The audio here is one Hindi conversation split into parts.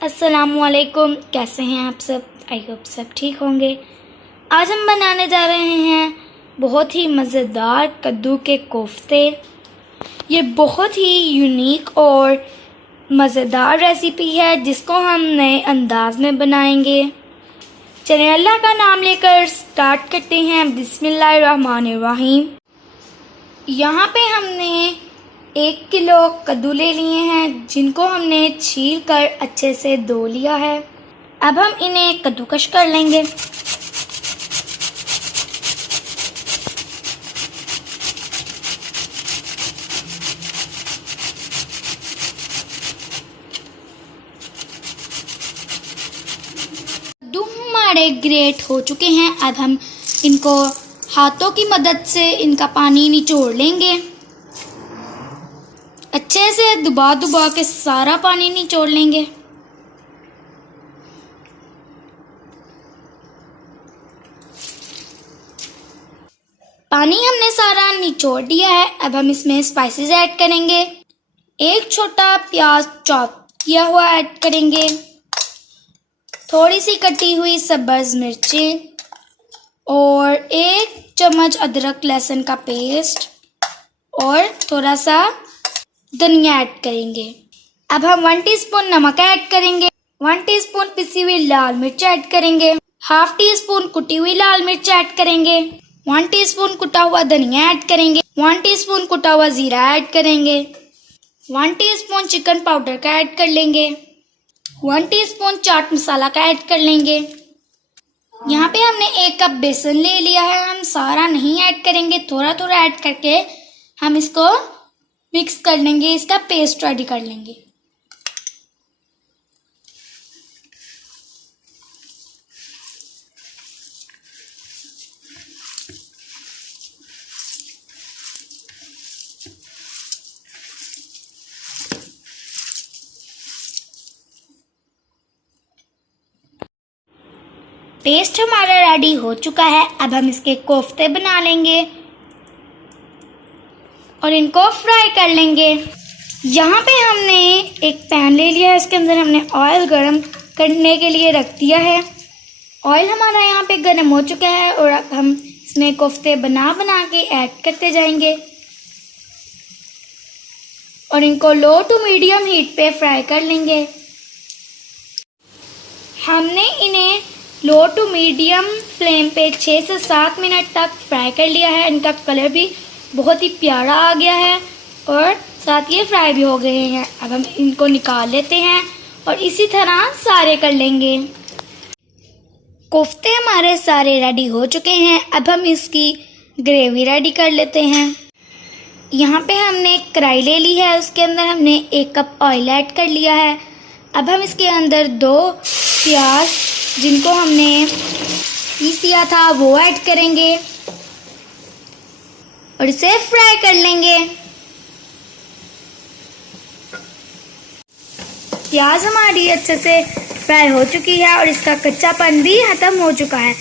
अस्सलामुअलैकुम। कैसे हैं आप सब? आई होप सब ठीक होंगे। आज हम बनाने जा रहे हैं बहुत ही मज़ेदार कद्दू के कोफ्ते। ये बहुत ही यूनिक और मज़ेदार रेसिपी है जिसको हम नए अंदाज में बनाएंगे। चलिए अल्लाह का नाम लेकर स्टार्ट करते हैं। बिस्मिल्लाहिर्रहमानिर्रहीम। यहाँ पे हमने 1 किलो कद्दू ले लिए हैं जिनको हमने छील कर अच्छे से धो लिया है। अब हम इन्हें कद्दूकश कर लेंगे। कद्दू हमारे ग्रेट हो चुके हैं। अब हम इनको हाथों की मदद से इनका पानी निचोड़ लेंगे। अच्छे से दबा दबा के सारा पानी निचोड़ लेंगे। पानी हमने सारा निचोड़ दिया है। अब हम इसमें स्पाइसेस ऐड करेंगे। 1 छोटा प्याज चॉप किया हुआ ऐड करेंगे। थोड़ी सी कटी हुई सब्ज मिर्चें और 1 चम्मच अदरक लहसुन का पेस्ट और थोड़ा सा धनिया ऐड करेंगे। अब हम 1 टीस्पून नमक ऐड करेंगे। 1 टीस्पून पिसी हुई लाल मिर्च ऐड करेंगे। हाफ टीस्पून कुटी हुई लाल मिर्च ऐड करेंगे। 1 टीस्पून कुटा हुआ धनिया ऐड करेंगे। 1 टीस्पून कुटा हुआ जीरा ऐड करेंगे। 1 टीस्पून चिकन पाउडर का ऐड कर लेंगे। 1 टीस्पून चाट मसाला का ऐड कर लेंगे। यहाँ पे हमने 1 कप बेसन ले लिया है। हम सारा नहीं ऐड करेंगे, थोड़ा थोड़ा ऐड करके हम इसको मिक्स कर लेंगे, इसका पेस्ट रेडी कर लेंगे। पेस्ट हमारा रेडी हो चुका है। अब हम इसके कोफ्ते बना लेंगे और इनको फ्राई कर लेंगे। यहाँ पे हमने एक पैन ले लिया है। इसके अंदर हमने ऑयल गरम करने के लिए रख दिया है। ऑयल हमारा यहाँ पे गरम हो चुका है और अब हम इसमें कोफ्ते बना बना के ऐड करते जाएंगे और इनको लो टू मीडियम हीट पे फ्राई कर लेंगे। हमने इन्हें लो टू मीडियम फ्लेम पे 6 से 7 मिनट तक फ्राई कर लिया है। इनका कलर भी बहुत ही प्यारा आ गया है और साथ ये फ्राई भी हो गए हैं। अब हम इनको निकाल लेते हैं और इसी तरह सारे कर लेंगे। कोफ्ते हमारे सारे रेडी हो चुके हैं। अब हम इसकी ग्रेवी रेडी कर लेते हैं। यहाँ पे हमने कढ़ाई ले ली है। उसके अंदर हमने 1 कप ऑयल ऐड कर लिया है। अब हम इसके अंदर 2 प्याज जिनको हमने पीस दिया था वो ऐड करेंगे और इसे फ्राई कर लेंगे। प्याज हमारी अच्छे से फ्राई हो चुकी है और इसका कच्चापन भी खत्म हो चुका है।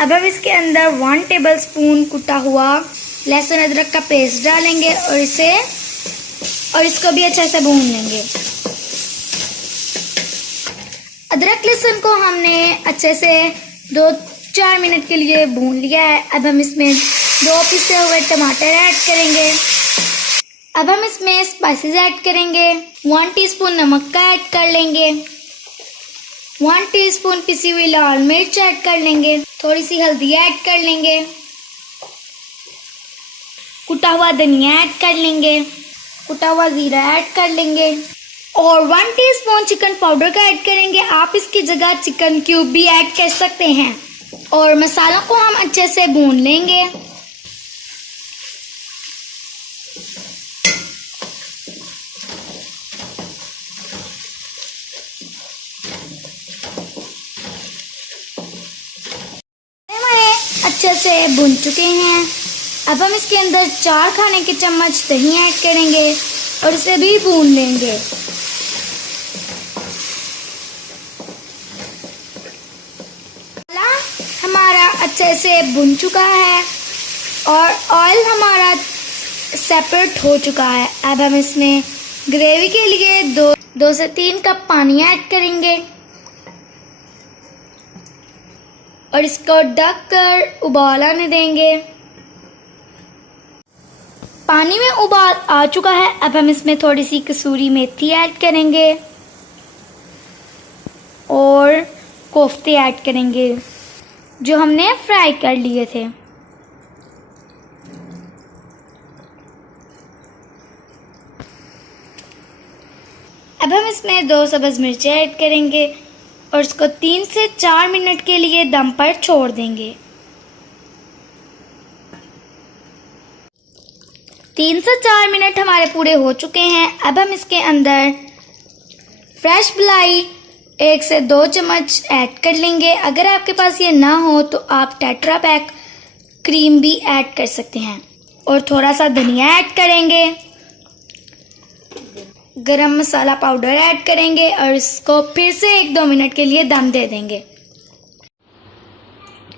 अब हम इसके अंदर 1 टेबलस्पून कुटा हुआ लहसुन अदरक का पेस्ट डालेंगे और इसको भी अच्छे से भून लेंगे। अदरक लहसुन को हमने अच्छे से 2-4 मिनट के लिए भून लिया है। अब हम इसमें 2 पिसे हुए टमाटर ऐड करेंगे। अब हम इसमें स्पाइसेस ऐड करेंगे। 1 टीस्पून नमक का ऐड कर लेंगे। 1 टीस्पून पिसी हुई लाल मिर्च ऐड कर लेंगे। थोड़ी सी हल्दी ऐड कर लेंगे। कुटा हुआ धनिया ऐड कर लेंगे। कुटा हुआ जीरा ऐड कर लेंगे और 1 टीस्पून चिकन पाउडर का ऐड करेंगे। आप इसकी जगह चिकन क्यूब भी ऐड कर सकते हैं और मसालों को हम अच्छे से भून लेंगे। हमारे अच्छे से भून चुके हैं। अब हम इसके अंदर 4 खाने के चम्मच दही ऐड करेंगे और इसे भी भून लेंगे। हमारा अच्छे से भुन चुका है और ऑयल हमारा सेपरेट हो चुका है। अब हम इसमें ग्रेवी के लिए 2 से 3 कप पानी ऐड करेंगे और इसको ढककर उबाल आने देंगे। पानी में उबाल आ चुका है। अब हम इसमें थोड़ी सी कसूरी मेथी ऐड करेंगे और कोफ्ते ऐड करेंगे जो हमने फ्राई कर लिए थे। अब हम इसमें 2 सब्ज़ मिर्चें ऐड करेंगे और इसको 3 से 4 मिनट के लिए दम पर छोड़ देंगे। 3 से 4 मिनट हमारे पूरे हो चुके हैं। अब हम इसके अंदर फ्रेश मलाई 1 से 2 चम्मच ऐड कर लेंगे। अगर आपके पास ये ना हो तो आप टेट्रा पैक क्रीम भी ऐड कर सकते हैं और थोड़ा सा धनिया ऐड करेंगे। गरम मसाला पाउडर ऐड करेंगे और इसको फिर से 1-2 मिनट के लिए दम दे देंगे।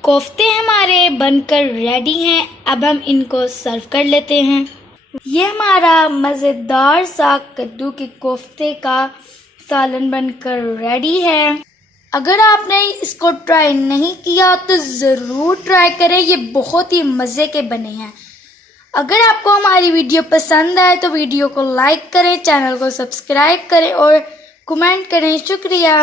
कोफ्ते हमारे बनकर रेडी हैं। अब हम इनको सर्व कर लेते हैं। ये हमारा मज़ेदार सा कद्दू के कोफ्ते का सालन बनकर रेडी है। अगर आपने इसको ट्राई नहीं किया तो ज़रूर ट्राई करें, ये बहुत ही मज़े के बने हैं। अगर आपको हमारी वीडियो पसंद आए तो वीडियो को लाइक करें, चैनल को सब्सक्राइब करें और कमेंट करें। शुक्रिया।